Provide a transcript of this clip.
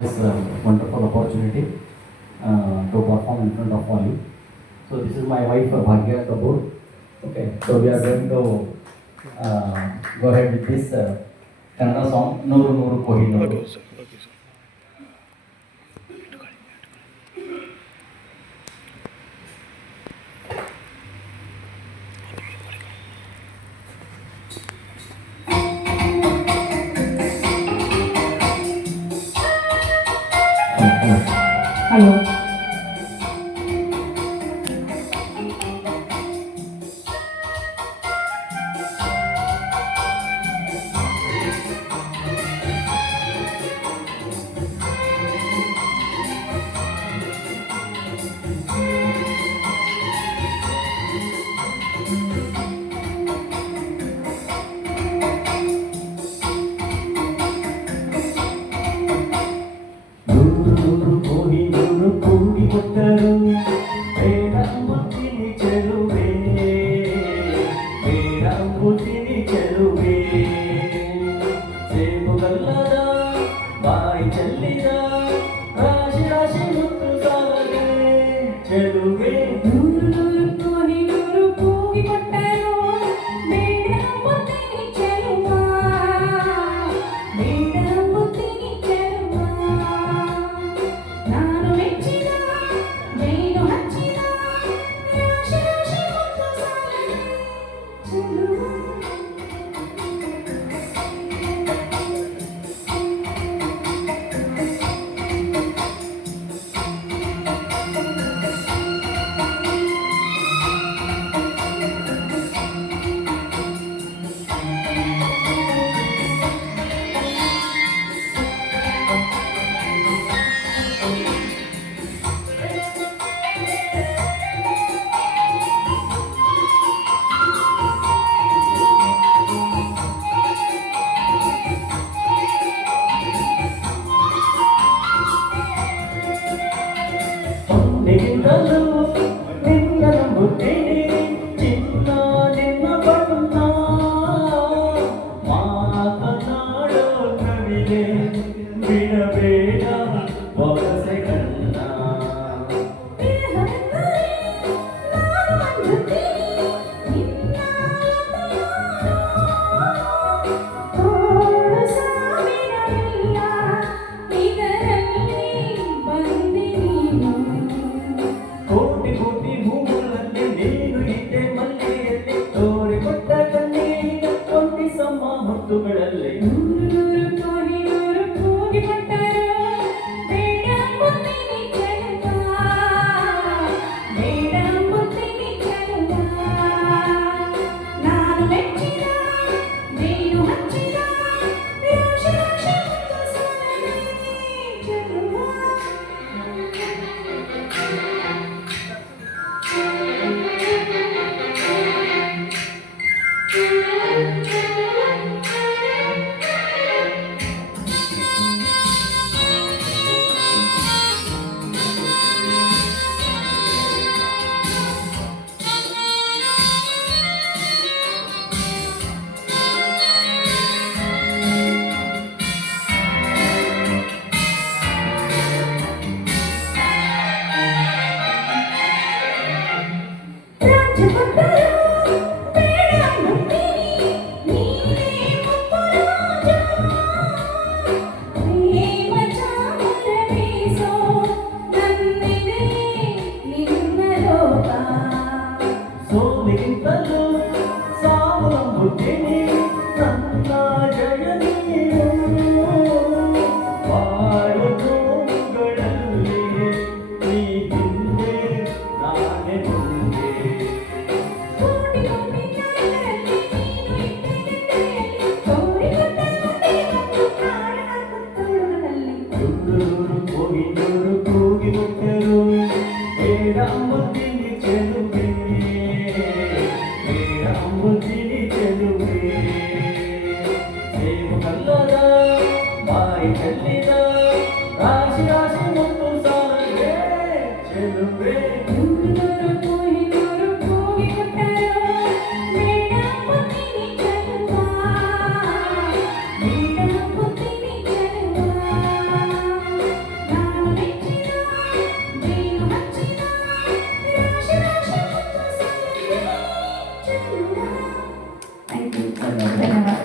This wonderful opportunity to perform in front of all you. So this is my wife Bhagya Kapoor. Okay, so we are going to go ahead with this Kannada song Nooru Nooru Kohinoor. Hello. Nooru Kohinoor ಕೂಡಿ ಕೊಟ್ಟರು ಬೇಡಂಬುತ್ತಿನಿ ಚೆಲುವೆ ಬೇಡಂಬುತ್ತಿನಿ ಚೆಲುವೆ ಸೇಬುಗಲ್ಲದ ಬಾಯಿ ಚೆಲ್ಲಿದ ರಾಶಿ ರಾಶಿ ಮುತ್ತು ಸಾಲದೆ ಚೆಲುವೆ ನೂರು ನೂರು ಕೋಹಿನೂರು ಕೂಗಿ ಕೊಟ್ಟರು ಬೇಡಂಬುತ್ತಿನಿ ಚೆಲುವ ಬೇಡಂಬುತ್ತಿನಿ ಚೆಲುವ ನಾನು ಮೆಚ್ಚಿದ ನೀನು ಹಚ್ಚಿದ ರಾಶಿ ರಾಶಿ ಮುತ್ತು ಸಾಲದೆ ಚೆಲುವ ನಿನ್ನಲು ನಿನ್ನ ನಂಬುತ್ತೇನೆ ಚಿನ್ನ ನಿನ್ನ ಬಣ್ಣ ಮಾತನಾಡೋ ಕವಿಗೆ ಬಿಡಬೇಡ ಬೊಗಸೆ ಕಣ್ಣ ಕೋಟಿ ಕೋಟಿ ಹೂಗಳಲ್ಲಿ ನೀನು ಇದ್ದೆ ಮಲ್ಲಿಗೆಯಲ್ಲಿ ತೋರಿಕೊಟ್ಟ ಕಣ್ಣೀರ ಹೊಂದಿಸಮ್ಮ ಮುತ್ತುಗಳಲ್ಲಿ ಸೋಲಿಗಿಂತಲೂ ಸಾವು ನಂಬುತ್ತೀನಿ ನನ್ನ ಜಯ ನೀನು ಬಾಳು ನೋವುಗಳಲ್ಲಿ ನೀ ಹಿಂದೆ ನಾನೇ ಮುಂದೆ ನೂರು ಕೋಹಿನೂರು ಕೂಗಿ ಕೊಟ್ಟರು ಬೇಡಂಬುತ್ತೀನಿ ಚೆಲುವೆ ಬೇಡಂಬುತ್ತೀನಿ ಚೆಲುವೆ ಸೇಬುಗಲ್ಲದ ಬಾಯಿ ಚೆಲ್ಲಿದ ರಾಶಿ ರಾಶಿ ಮುತ್ತು ಸಾಲದೆ ಚೆಲುವೆ ಥ್ಯಾಂಕ್ ಯು ಧನ್ಯವಾದ. ಧನ್ಯವಾದ